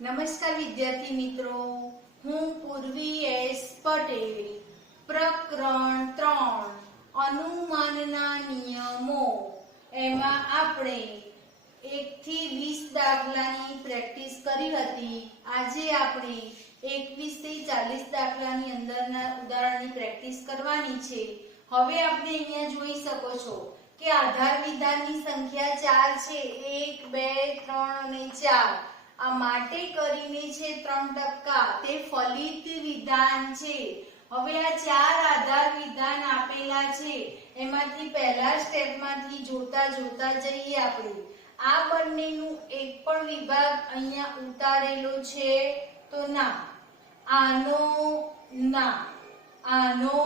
નમસ્કાર વિદ્યાર્થી મિત્રો, હું પૂર્વી એસ પટેલ. પ્રકરણ 3 અનુમાનના નિયમો. એમાં આપણે 1 થી 20 દાખલાની પ્રેક્ટિસ કરી હતી. આજે આપણે 21 થી 40 દાખલાની અંદરના ઉદાહરણની પ્રેક્ટિસ કરવાની છે. હવે આપણે અહીંયા જોઈ શકો છો કે આધાર વિધાનની સંખ્યા 4 છે. 1 2 3 અને 4. આ માટે કરીને છે 3%. તે ફલિત વિધાન છે. હવે આ 4 આધાર વિધાન આપેલા છે, એમાંથી પહેલા સ્ટેપમાંથી જોતા જઈએ આપણે. આ બંનેનું એક પણ વિભાગ અહીંયા ઉતારેલો છે તો ના, આનો ના, આનો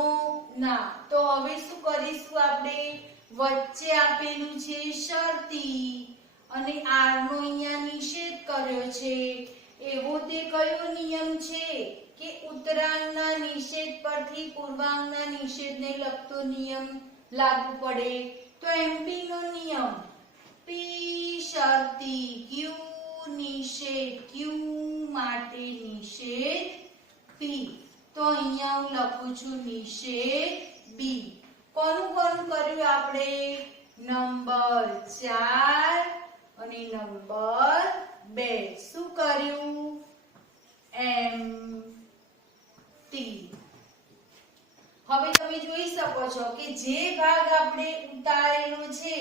ના. તો હવે શું કરીશું આપણે? વચ્ચે આપેલું છે શરતી અને આર નો અહીંયા નિષેધ કર્યો છે. એવો તે કયો નિયમ છે કે ઉત્તરાંગના નિષેધ પરથી પૂર્વાંગના નિષેધને લગતો નિયમ લાગુ પડે? તો એમપી નો નિયમ. પી શરતી, ક્યુ નિષેધ, ક્યુ માટે નિષેધ પી. તો અહીંયા હું લખું છું નિષેધ બી. કોનું કર્યું આપણે? નંબર 4 અને નંબર 2. શું કર્યું? એમટી. હવે તમે જોઈ શકો છો કે જે ભાગ આપણે ઉતારેલો છે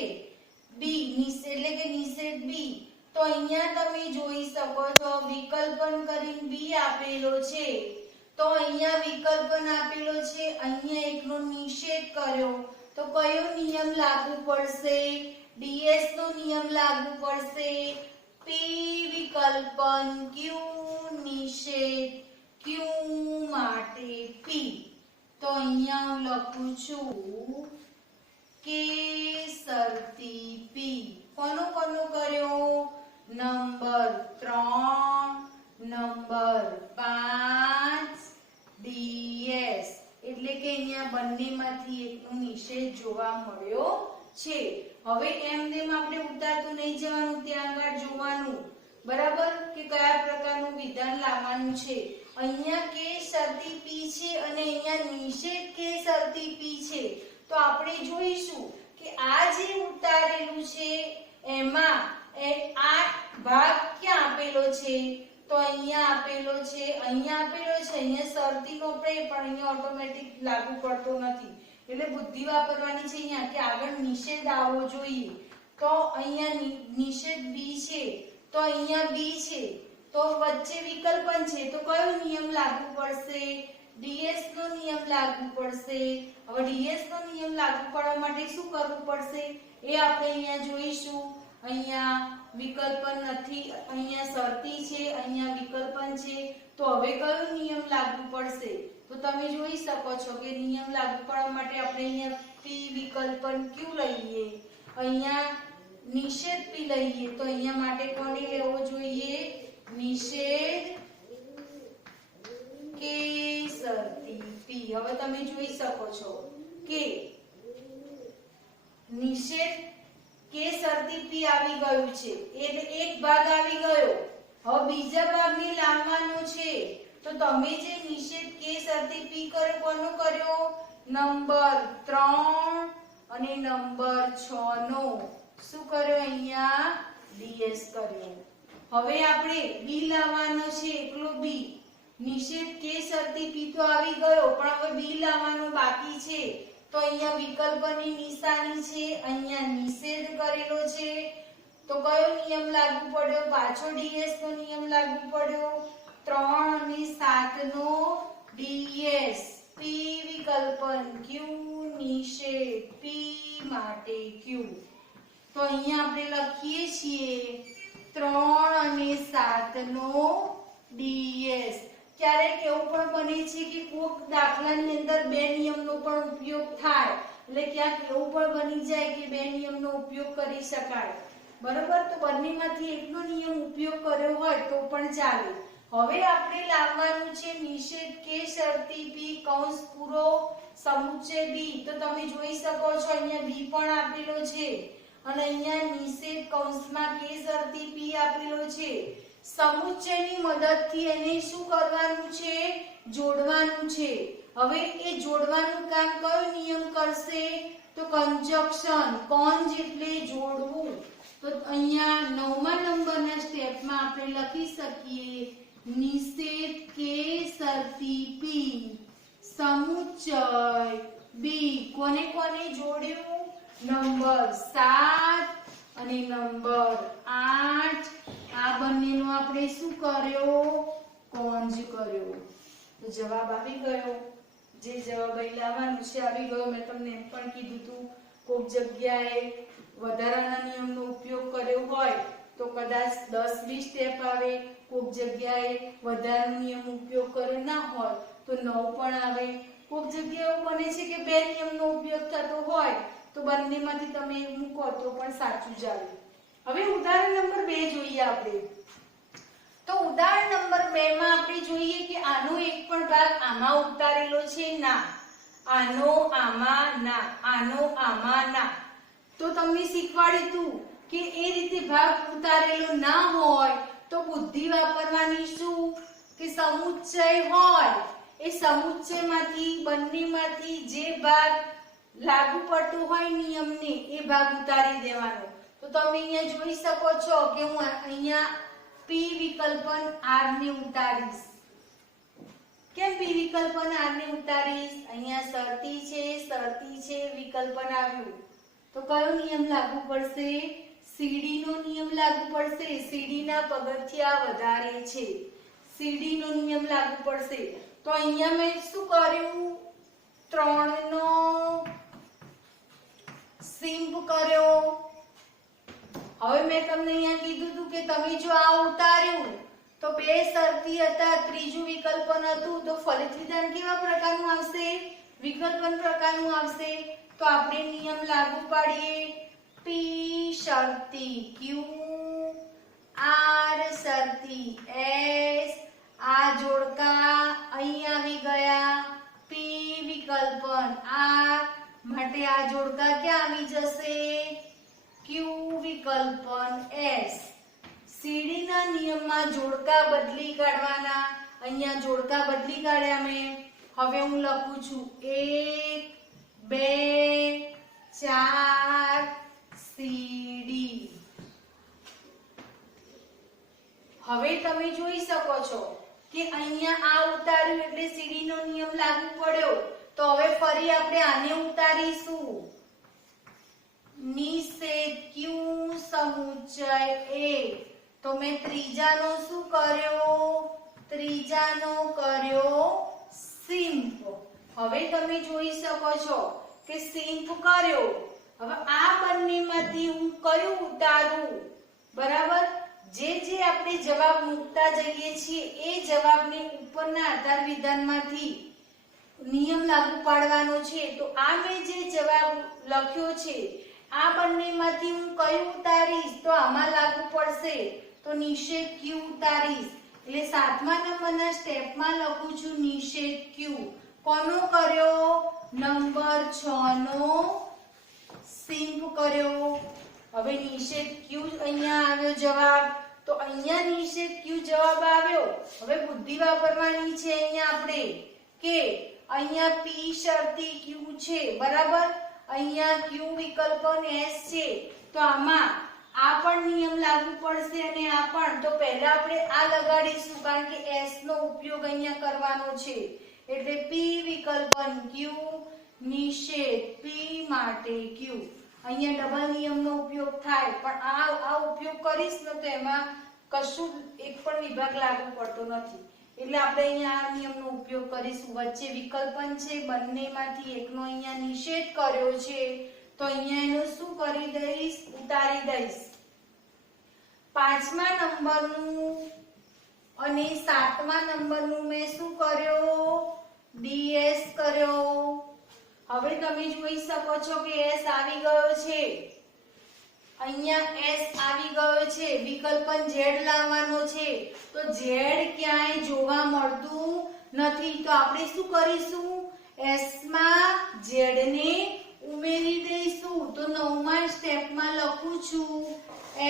બી એટલે કે નિષેધ બી, તો અહીંયા તમે જોઈ શકો છો વિકલ્પન કરીને બી આપેલો છે. તો અહીંયા વિકલ્પન આપેલો છે, અહીંયા એકનો નિષેધ કર્યો, તો કયો નિયમ લાગુ પડશે? ડીએસ નો નિયમ લાગુ પડશે. પી વિકલ્પન, ક્યુ નિષેધ, ક્યુ માટે પી. તો અહીંયા હું લખું છું કે શરતી પી. કોનો કર્યો? Number 3, number 5, DS. એટલે કે અહીંયા બંનેમાંથી એકનો નિષેધ જોવા મળ્યો છે. હવે એમ આપણે ઉતારતું નહીં જવાનું, ત્યાં આગળ જોવાનું બરાબર કે કયા પ્રકારનું વિધાન લાવવાનું છે. અહીંયા કે શરતી પી છે અને અહીંયા નિષેધ કે શરતી પી છે. તો આપણે જોઈશું કે આ જે ઉતારેલું છે એમાં આ ભાગ ક્યાં આપેલો છે? તો અહીંયા આપેલો છે, અહીંયા આપેલો છે. અહીંયા શરતીનો આપણે પણ અહીંયા ઓટોમેટિક લાગુ પડતો નથી, એટલે બુદ્ધિ વાપરવાની છે અહીંયા કે આગળ નિષેધ આવવો જોઈએ. તો અહીંયા નિષેધ બી છે, તો અહીંયા બી છે, તો વચ્ચે વિકલ્પન છે, તો કયો નિયમ લાગુ પડશે? ડીએસ નો નિયમ લાગુ પડશે. હવે ડીએસ નો નિયમ લાગુ પડવા માટે શું કરવું પડશે એ આપણે અહીંયા જોઈશું. અહીંયા વિકલ્પન નથી, અહીંયા શરતી છે, અહીંયા વિકલ્પન છે. તો હવે કયો નિયમ લાગુ પડશે? તો તમે જોઈ શકો છો કે નિયમ લાગુ પડવા માટે આપણે અહીંયા પી વિકલ્પન ક્યુ લઈએ, અહીંયા નિષેધ પી લઈએ. તો અહીંયા માટે કોને લેવો જોઈએ? નિષેધ કે શરતી પી. હવે તમે જોઈ શકો છો કે નિષેધ કે શરતી પી આવી ગયું છે, એટલે એક ભાગ આવી ગયો. હવે બીજા ભાગને લાવવાનો છે. તો તમે જે નિષેધ કે શરતી પી કર્યો, કોનો કર્યો? નંબર 3 અને નંબર 6 નો. શું કર્યો? અહીંયા ડીએસ કર્યો. હવે આપણે બી લાવવાનો છે, એકલો બી. નિષેધ કે શરતી પી તો આવી ગયો, પણ હવે બી લાવવાનો બાકી છે. તો અહીંયા વિકલ્પની નિશાની છે, અહીંયા નિષેધ કરેલો છે. તો કયો નિયમ લાગુ પડ્યો? પાછો ડીએસ નો નિયમ લાગુ પડ્યો. 3 અને 7 નો ડીએસ. પી વિકલ્પન, ક્યુ નિષેધ, પી માટે ક્યુ. તો અહીંયા આપણે લખીએ છીએ 3 અને 7 નો ડીએસ. ક્યારેક એવું પણ બને છે કે કોઈક દાખલાની અંદર બે નિયમનો પણ ઉપયોગ થાય, એટલે ક્યાંક એવું પણ બની જાય કે બે નિયમનો ઉપયોગ કરી શકાય. બરોબર? તો બંનેમાંથી એકનો નિયમ ઉપયોગ કર્યો હોય તો પણ ચાલે. હવે આપણે લાવવાનું છે નિષેધ કે શરતી પી કૌંસ પૂરો સમુચ્ચય બી. તો તમે જોઈ શકો છો અહીંયા બી પણ આપેલો છે અને અહીંયા નિષેધ કૌંસમાં કે શરતી પી આપેલો છે. સમુચ્ચયની મદદથી એને શું કરવાનું છે? જોડવાનું છે. હવે એ જોડવાનું કામ કયો નિયમ કરશે? તો કંજક્શન. કોંજ એટલે જોડવું. તો અહીંયા 9મા નંબરના સ્ટેપમાં આપણે લખી શકીએ નિષેધ કે શરતી પી સમુચ્ચય બી. કોને કોને જોડ્યું? નંબર 7 અને નંબર 8. આ બંનેનો આપણે શું કર્યો? કોંજ કર્યો. તો જવાબ આવી ગયો. જે જવાબ અહીં લાવવાનું છે આવી ગયો. મેં તમને એમ પણ કીધું હતું કોઈક જગ્યાએ વધારાના નિયમનો ઉપયોગ કર્યો હોય તો કદાચ 10-20 સ્ટેપ આવે, કોઈક જગ્યાએ વધારાનો નિયમ ઉપયોગ કર્યો ના હોય તો 9 પણ આવે. કોઈક જગ્યાએ એવું બને છે કે 2 નિયમનો ઉપયોગ થતો હોય તો બંનેમાંથી તમે એક મૂકો તો પણ સાચું જ આવે. હવે ઉદાહરણ નંબર 2 જોઈએ આપણે. તો ઉદાહરણ નંબર 2 માં આપણે જોઈએ કે આનો એક પણ ભાગ આમાં ઉતારેલો છે ના, આનો આમાં ના, આનો આમાં ના. તો તમને શીખવાડ્યું હતું કે એ રીતે ભાગ ઉતારેલો ના હોય તો બુદ્ધિ વાપરવાની. શું? કે સમુચ્ચય હોય એ સમુચ્ચયમાંથી બંનેમાંથી જે ભાગ લાગુ પડતો હોય નિયમને એ ભાગ ઉતારી દેવાનો. તો તમે અહીંયા જોઈ શકો છો કે હું અહીંયા પી વિકલ્પન આર ને ઉતારીશ. કેમ પી વિકલ્પન આર ને ઉતારીશ? અહીંયા શરતી છે વિકલ્પન આવ્યું તો કયો નિયમ લાગુ પડશે? સીડી નો નિયમ લાગુ પડશે. સીડી ના પગથિયા વધારે છે, સીડી નો નિયમ લાગુ પડશે. તો અહીંયા મેં શું કર્યું? 3 નો સિમ્પ કર્યો. હવે મેં તમને અહીંયા કીધું હતું કે તમે જો આ ઉતાર્યું તો 2 શરતી હતા, ત્રીજું વિકલ્પન હતું, તો ફલિત વિધાન કેવા પ્રકારનું આવશે? વિકલ્પન પ્રકારનું આવશે. તો આપણે નિયમ લાગુ પાડીએ. પી શરતી ક્યુ, આર શરતી એસ. આ જોડકા અહીં આવી ગયા પી વિકલ્પન આર માટે આ જોડકા ક્યાં આવી જશે? ક્યુ વિકલ્પન એસ. સીડી ના નિયમમાં જોડકા બદલી કાઢવાના. અહીંયા જોડકા બદલી કાઢ્યા મેં. હવે હું લખું છું 1 2 4 સીડી. હવે તમે જોઈ શકો છો કે અહીંયા આ ઉતાર્યું એટલે સીડી નો નિયમ લાગુ પડ્યો. તો હવે ફરી આપણે આને ઉતારીશું. નિષેધ ક્યુ સમુચ્ચય એ. તો મેં ત્રીજાનો શું કર્યો? ત્રીજાનો કર્યો સિમ્પ. હવે તમે જોઈ શકો છો કે સિમ્પ કર્યો. હવે આ બંનેમાંથી હું કયું ઉતારું? બરાબર, જે આપણે જવાબ મૂકતા જઈએ છીએ એ જવાબને ઉપરના આધાર વિધાનમાંથી નિયમ લાગુ પાડવાનો છે. તો આ મેં જે જવાબ લખ્યો છે આ બંનેમાંથી હું કયું ઉતારીશ? તો આમાં લાગુ પડશે તો નિષેધ ક્યુ ઉતારીશ. એટલે 7મા નંબરના સ્ટેપમાં લખું છું નિષેધ ક્યુ. કોનો કર્યો? નંબર 6 નો સિમ્પ કર્યો. હવે નિષેધ ક્યુ અહીંયા આવ્યો જવાબ. તો અહીંયા નિષેધ ક્યુ જવાબ આવ્યો. હવે બુદ્ધિ વાપરવાની છે અહીંયા આપણે કે અહીંયા પી શરતી ક્યુ છે, બરાબર, અહીંયા ક્યુ વિકલ્પન એસ છે. તો આમાં આ પણ નિયમ લાગુ પડશે અને આ પણ. તો પહેલા આપણે આ લગાડીશું કારણ કે એસ નો ઉપયોગ અહીંયા કરવાનો છે. એટલે પી વિકલ્પન ક્યુ નિષેધ પી માટે ક્યુ. અહીંયા ડબલ નિયમનો ઉપયોગ થાય પણ આ ઉપયોગ કરીશ ને તો એમાં કશું એક પણ વિભાગ લાગુ પડતો નથી. એટલે આપણે અહીંયા આ નિયમનો ઉપયોગ કરીશું. વચ્ચે વિકલ્પન છે, બંનેમાંથી એકનો અહીંયા નિષેધ કર્યો છે તો અહીંયા એનું શું કરી દઈશ? ઉતારી દઈશ. 5મા નંબરનું અને 7મા નંબરનું મેં શું કર્યો? ડીએસ કર્યો. હવે તમે જોઈ શકો છો કે એસ આવી ગયો છે. અહીંયા એસ આવી ગયો છે. વિકલ્પન ઝેડ લાવવાનો છે તો ઝેડ ક્યાંય જોવા મળતું નથી. તો આપણે શું કરીશું? એસ માં ઝેડ ને ઉમેરી દઈશું. તો 9મા સ્ટેપમાં લખું છું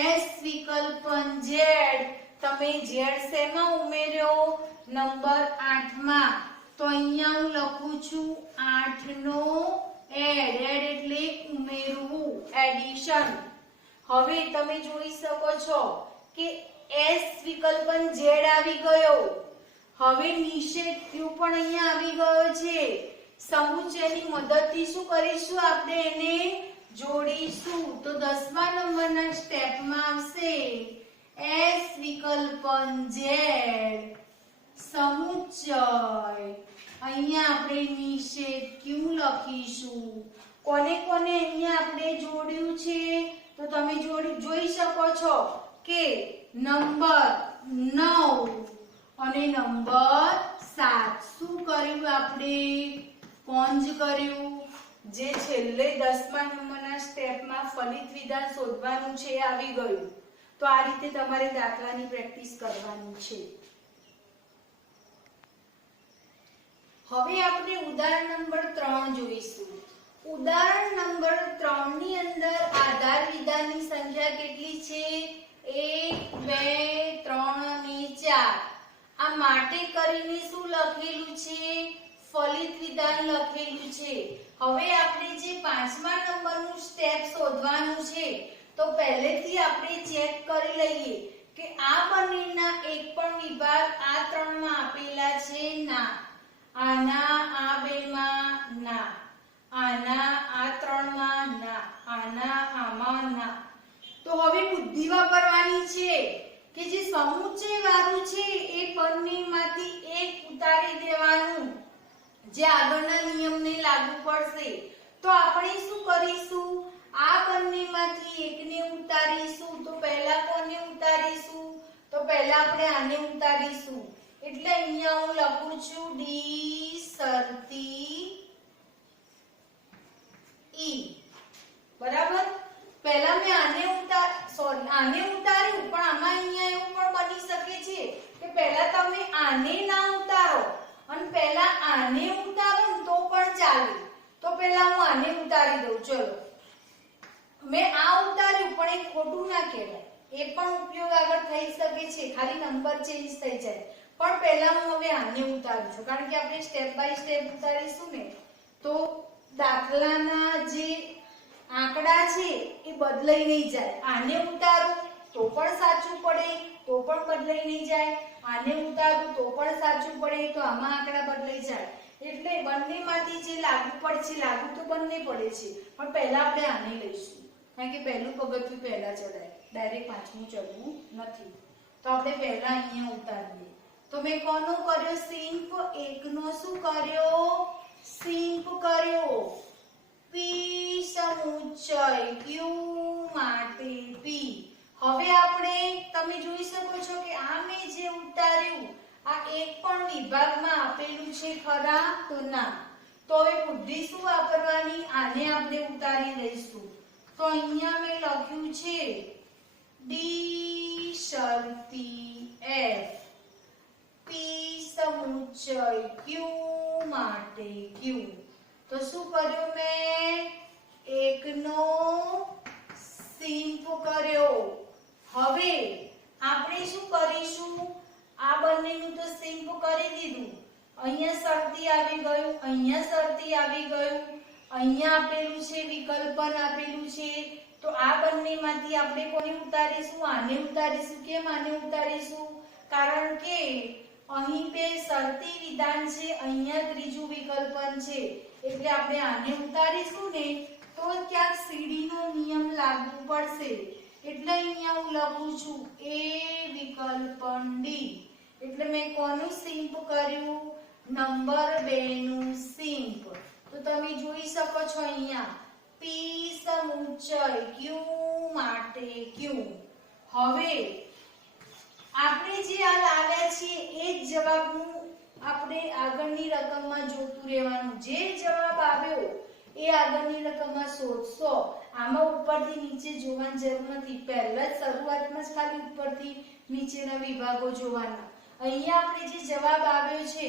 એસ વિકલ્પન ઝેડ તમે ઝેડ શેમાં ઉમેર્યો? નંબર 8 માં. તો અહીંયા હું લખું છું 8 નો એડ એટલે ઉમેરવું, એડિશન. હવે તમે જોઈ શકો છો કે S વિકલ્પન Z આવી ગયો. હવે નિષેધ Q પણ અહીંયા આવી ગયો છે. સમુચ્ચયની મદદથી શું કરીશું? આપણે એને જોડીશું. તો 10મા નંબરના સ્ટેપમાં આવશે S વિકલ્પન Z સમુચ્ચય. અહીંયા આપણે નિષેધ Q લખીશું. કોને કોને અહીંયા આપણે જોડ્યું છે? તો તમે જોઈ શકો છો કે નંબર 9 અને નંબર 7 શું કર્યું? આપણે કોંજ કર્યું. જે છેલ્લે 10મા નંબરના સ્ટેપમાં ફલિત વિધાન શોધવાનું છે આવી ગયું. તો આ રીતે તમારે દાખલાની પ્રેક્ટિસ કરવાની છે. હવે આપણે ઉદાહરણ નંબર 3 જોઈશું. ઉદાહરણ નંબર 3 ની અંદર આધાર વિધાનની સંખ્યા કેટલી છે? 1 2 3 અને 4. આ માટે કરીને શું લખેલું છે? ફલિત વિધાન લખેલું છે. હવે આપણે જે 5મા નંબરનું સ્ટેપ શોધવાનું છે તો પહેલેથી આપણે ચેક કરી લઈએ કે આ બંનેના એક પણ વિભાગ આ 3 માં આપેલા છે? ના. આના આ બેમાં ના, આના આ 3 માં ના, આના આમાં ના. તો હવે બુદ્ધિ વાપરવાની છે કે જે સમુચ્ચય વાળું છે એ બંનેમાંથી એક ઉતારી દેવાનું, જે આગળના નિયમને લાગુ પડશે. તો આપણે શું કરીશું? આ બંનેમાંથી એકને ઉતારીશું. તો પહેલા કોને ઉતારીશું? તો પહેલા આપણે આને ઉતારીશું. એટલે અહીંયા હું લખું છું D શરતી E. બરાબર? પહેલા મેં આને ઉતાર્યું, પણ આમાં અહીંયા એવું પણ બની શકે છે કે પહેલા તમે આને ના ઉતારો અને પહેલા આને ઉતારો તો પણ ચાલે. તો પહેલા હું આને ઉતારી દઉં. ચલો, મેં આ ઉતાર્યું પણ એ ખોટું ના કહેવાય, એ પણ ઉપયોગ આગળ થઈ શકે છે, ખાલી નંબર ચેન્જ થઈ જાય. પણ પહેલા હું હવે આને ઉતારું છું, કારણ કે આપણે સ્ટેપ બાય સ્ટેપ ઉતારીશું ને તો દાખલાના જે આંકડા છે એ બદલાઈ નહીં જાય. આને ઉતારું તો પણ સાચું પડે, તો પણ બદલાઈ નહીં જાય. આને ઉતારું તો પણ સાચું પડે, તો આમાં આંકડા બદલાઈ જાય. એટલે બંનેમાંથી જે લાગુ પડશે, લાગુ તો બંને પડે છે, પણ પહેલા આપણે આને લઈશું, કારણ કે પહેલું પગથિયું પહેલા ચડાય, ડાયરેક્ટ 5મું ચડવું નથી. તો આપણે પહેલા અહીંયા ઉતારીએ. તો મેં કોનો કર્યો? સિંપ. એકનો શું કર્યો? સિંપ કર્યો. P સમુચ્ચય Q માટે P. હવે આપણે તમે જોઈ શકો છો કે આ મેં જે ઉતાર્યું આ એક પણ વિભાગમાં આપેલું છે ખરા? તો ના. તો હવે બુદ્ધિ શું વાપરવાની? આને આપણે ઉતારી લઈશું. તો અહીંયા મેં લખ્યું છે D શરતી F P સમુચ્ચય Q માટે Q. તો શું કર્યું મેં? એકનો સિંપ કર્યો. હવે આપણે શું કરીશું? આ બંનેનું તો સિંપ કરી દીધું. અહીંયા શરતી આવી ગયું, અહીંયા શરતી આવી ગયું, અહીંયા આપેલું છે વિકલ્પન આપેલું છે. તો આ બંનેમાંથી આપણે કોને ઉતારીશું? આને ઉતારીશું. કેમ આને ઉતારીશું? કારણ કે અહીં બે શરતી વિધાન છે, અહીંયા ત્રીજું વિકલ્પન છે, એટલે આપણે આને ઉતારીશું ને તો ક્યાંક સીડી નો નિયમ લાગુ પડશે. એટલે અહીંયા હું લખું છું A વિકલ્પન D. એટલે મેં કોનું સિંપ કર્યું? નંબર 2 નું સિંપ. તો તમે જોઈ શકો છો અહીંયા P સમુચ્ચય Q માટે Q. હવે આપણે જે આ લાવ્યા છીએ એ જ જવાબનું આપણે આગળની રકમમાં જોતું રહેવાનું. જે જવાબ આવ્યો એ આગળની રકમમાં શોધશો. આમાં ઉપરથી નીચે જોવાની જરૂર નથી. પહેલા જ શરૂઆતમાં જ ખાલી ઉપરથી નીચેના વિભાગો જોવાના. અહીંયા આપણે જે જવાબ આવ્યો છે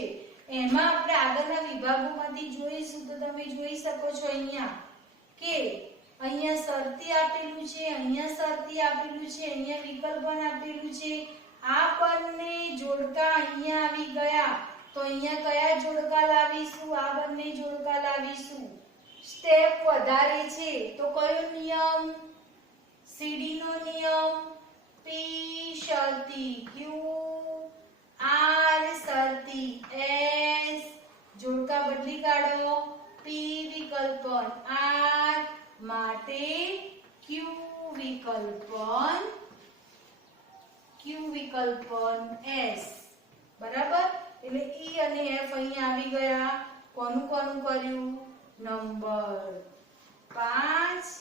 એમાં આપણે આગળના વિભાગોમાંથી જોઈશું. તો તમે જોઈ શકો છો અહીંયા કે અહીંયા શરતી આપેલું છે, અહીંયા શરતી આપેલું છે, અહીંયા વિકલ્પન આપેલું છે, આ બંને જોડકા અહીંયા આવી ગયા તો અહીંયા કયા જોડકા લાવીશું? આ બંને જોડકા લાવીશું. સ્ટેપ વધારે છે તો કયો નિયમ? સીડી નો નિયમ. P શરતી Q, R શરતી S, જોડકા બદલી કાઢો. P વિકલ્પન R માટે Q વિકલ્પન S. બરાબર? એટલે E અને F અહીંયા આવી ગયા. કોનું કોનું કર્યું? નંબર 5,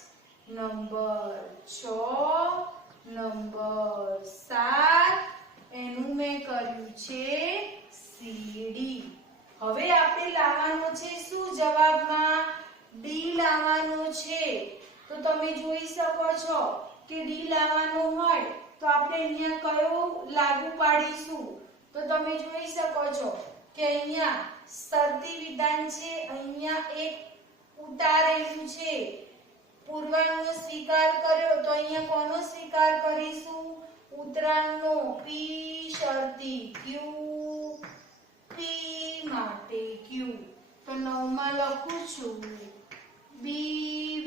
નંબર 6, નંબર 7 એનું મેં કર્યું છે સીડી. હવે આપણે લાવવાનો છે શું જવાબમાં? ડી લાવવાનો છે. તો તમે જોઈ શકો છો કે ડી લાવવાનો હોય તો આપણે અહીંયા કયો લાગુ પાડીશું? તો તમે જોઈ શકો છો કે અહીંયા શરતી વિધાન છે, અહીંયા એક ઉતારેલું છે. પૂર્વાંકનો સ્વીકાર કર્યો તો અહીંયા કોનો સ્વીકાર કરીશું? ઉતરાણનો. P શરતી Q, P માટે Q. તો 9 માં લખું છું B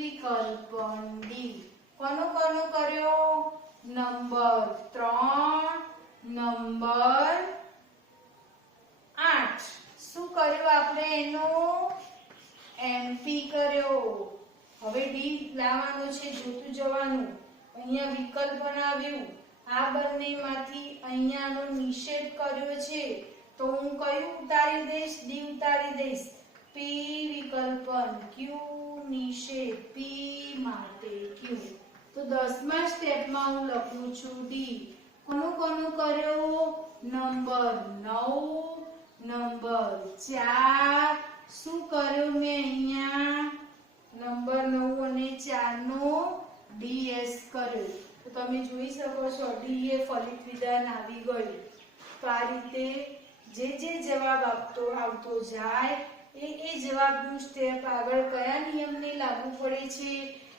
વિકલ્પન D. કોનો કોનો કર્યો? Number 3, number 8. શું કર્યું આપણે? એનો MP કર્યો. હવે ડી લાવવાનો છે, જોતું જવાનું. અહીંયા વિકલ્પ બનાવ્યું. આ બંનેમાંથી અહીંયાનો નિષેધ કર્યો છે તો હું કયું ઉતારી દઈશ? ડી ઉતારી દઈશ. P વિકલ્પન Q નિષેધ P માટે Q. તો 10મા સ્ટેપમાં હું લખું છું ડી. કોનો કોનો કર્યો? Number 9, number 4. શું કર્યું મેં અહીંયા? નંબર 9 અને 4 નો ડીએસ કર્યો. તો તમે જોઈ શકો છો ડી એ ફલિત વિધાન આવી ગયું. તો આ રીતે જે જવાબ આવતો જાય એ જવાબનું સ્ટેપ આગળ કયા નિયમને લાગુ પડે છે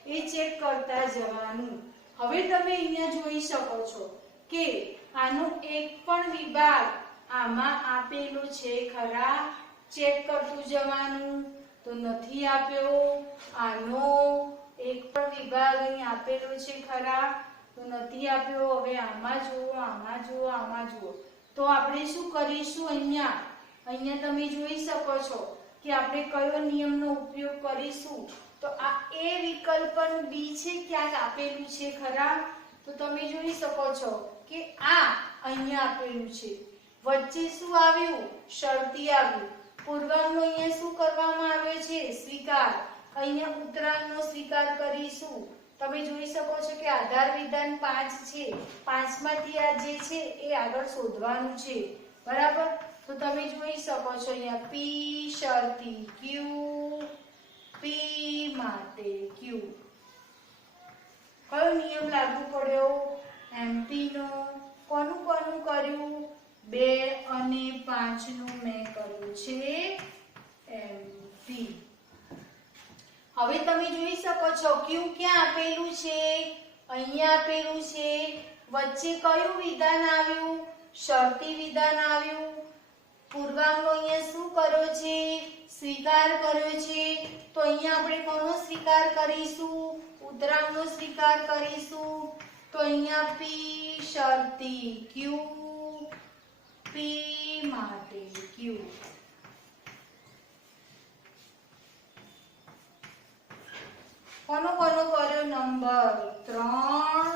એ ચેક કરતા જવાનું. હવે તમે અહીંયા જોઈ શકો છો કે આનો એક પણ વિભાગ આમાં આપેલો છે ખરા? ચેક કરતું જવાનું. તો નથી આપ્યો. આનો એક પણ વિભાગ અહીં આપેલો છે ખરા? તો નથી આપ્યો. હવે આમાં જુઓ, આમાં જુઓ, આમાં જુઓ. તો આપણે શું કરીશું? અહીંયા તમે જોઈ શકો છો કે આપણે કયો નિયમનો ઉપયોગ કરીશું? તો આ એ વિકલ્પન બી છે, ક્યાંક આપેલું છે ખરા? તો તમે જોઈ શકો છો કે આ અહીંયા આપેલું છે. વચ્ચે શું આવ્યું? શરતી આવ્યું. પૂર્વાંકનો અહીંયા શું કરવામાં આવ્યો છે? સ્વીકાર. અહીંયા ઉતરાંકનો સ્વીકાર કરીશું. તમે જોઈ શકો છો કે આધાર વિધાન 5 છે. 5 માંથી આ જે છે એ આગળ શોધવાનું છે. બરાબર? તો તમે જોઈ શકો છો અહીંયા P શરતી Q, P માટે Q. કયો નિયમ લાગુ પડ્યો? MP નો. કોનું કોનું કર્યું? 2 અને 5 નું મેં કર્યું છે MP. હવે તમે જોઈ શકો છો Q ક્યાં આપેલું છે? અહીંયા આપેલું છે. વચ્ચે કયું વિધાન આવ્યું? શરતી વિધાન આવ્યું. પૂર્વાંકનો અહીંયા શું કર્યો છે? સ્વીકાર કર્યો છે. તો અહીંયા આપણે કોનો સ્વીકાર કરીશું? ઉતરાંકનો સ્વીકાર કરીશું. તો અહીંયા P શરતી Q, P માટે Q. કોનો કોનો કર્યો? નંબર 3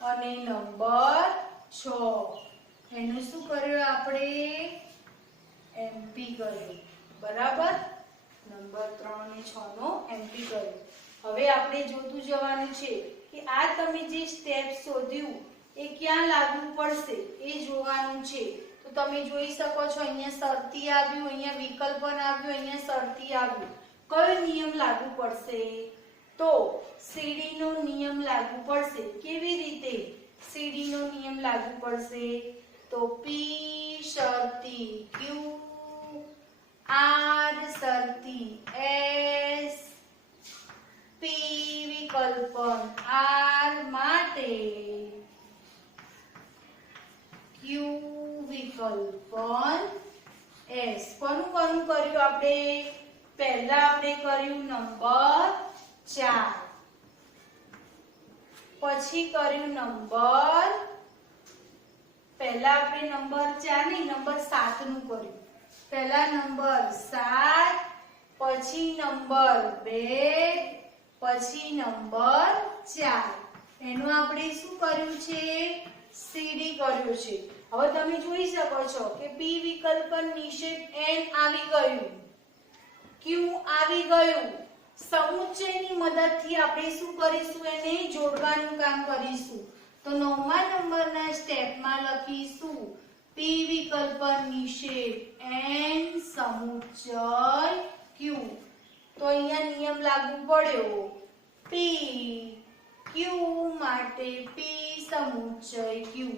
અને નંબર 6. એનું શું કર્યું આપણે? MP કર્યું. બરાબર? નંબર 3 અને 6 નો MP કર્યું. હવે આપણે જોતું જવાનું છે કે આ તમે જે સ્ટેપ શોધ્યું એ ક્યાં લાગુ પડશે એ જોવાનું છે. તો તમે જોઈ શકો છો અહીંયા શરતી આવ્યું, અહીંયા વિકલ્પન આવ્યું, અહીંયા શરતી આવ્યું. કયો નિયમ લાગુ પડશે? તો સીડી નો નિયમ લાગુ પડશે. કેવી રીતે સીડી નો નિયમ લાગુ પડશે? તો P શરતી Q, R શરતી S, P વિકલ્પન R માટે ક્યુ વિકલ્પન એસ. કોનું કર્યું આપણે? પહેલા આપણે કર્યું નંબર 4, પછી કર્યું નંબર, પહેલા આપણે નંબર 4 નહીં નંબર 7 નું કર્યું. પહેલા નંબર 7, પછી નંબર 2, પછી નંબર 4. એનું આપણે શું કર્યું છે? સીડી કર્યું છે. હવે તમે જોઈ શકો છો કે પી વિકલ્પ પર નિષેધ એન આવી ગયું, ક્યુ આવી ગયું. સમુચ્ચયની મદદથી આપણે શું કરીશું? એને જોડવાનું કામ કરીશું. તો 9મા નંબરના સ્ટેપમાં લખીશું પી વિકલ્પ પર નિષેધ એન સમુચ્ચય ક્યુ. તો અહીંયા નિયમ લાગુ પડ્યો. પી ક્યુ માટે પી સમુચ્ચય ક્યુ.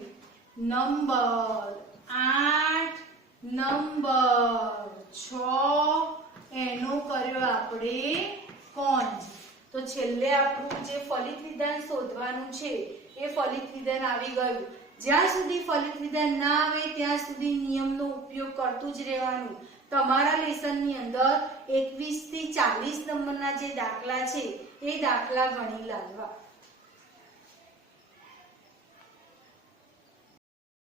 નંબર 8, નંબર 6 એનો કર્યો આપણે કોન્જ. તો છેલ્લે આપણું જે ફલિત વિધાન શોધવાનું છે એ ફલિત વિધાન આવી ગયું. જ્યાં સુધી ફલિત વિધાન ના આવે ત્યાં સુધી નિયમનો ઉપયોગ કરતું જ રહેવાનું. તમારા લેસનની અંદર 21 થી 40 નંબરના જે દાખલા છે એ દાખલા ગણી લાવવા.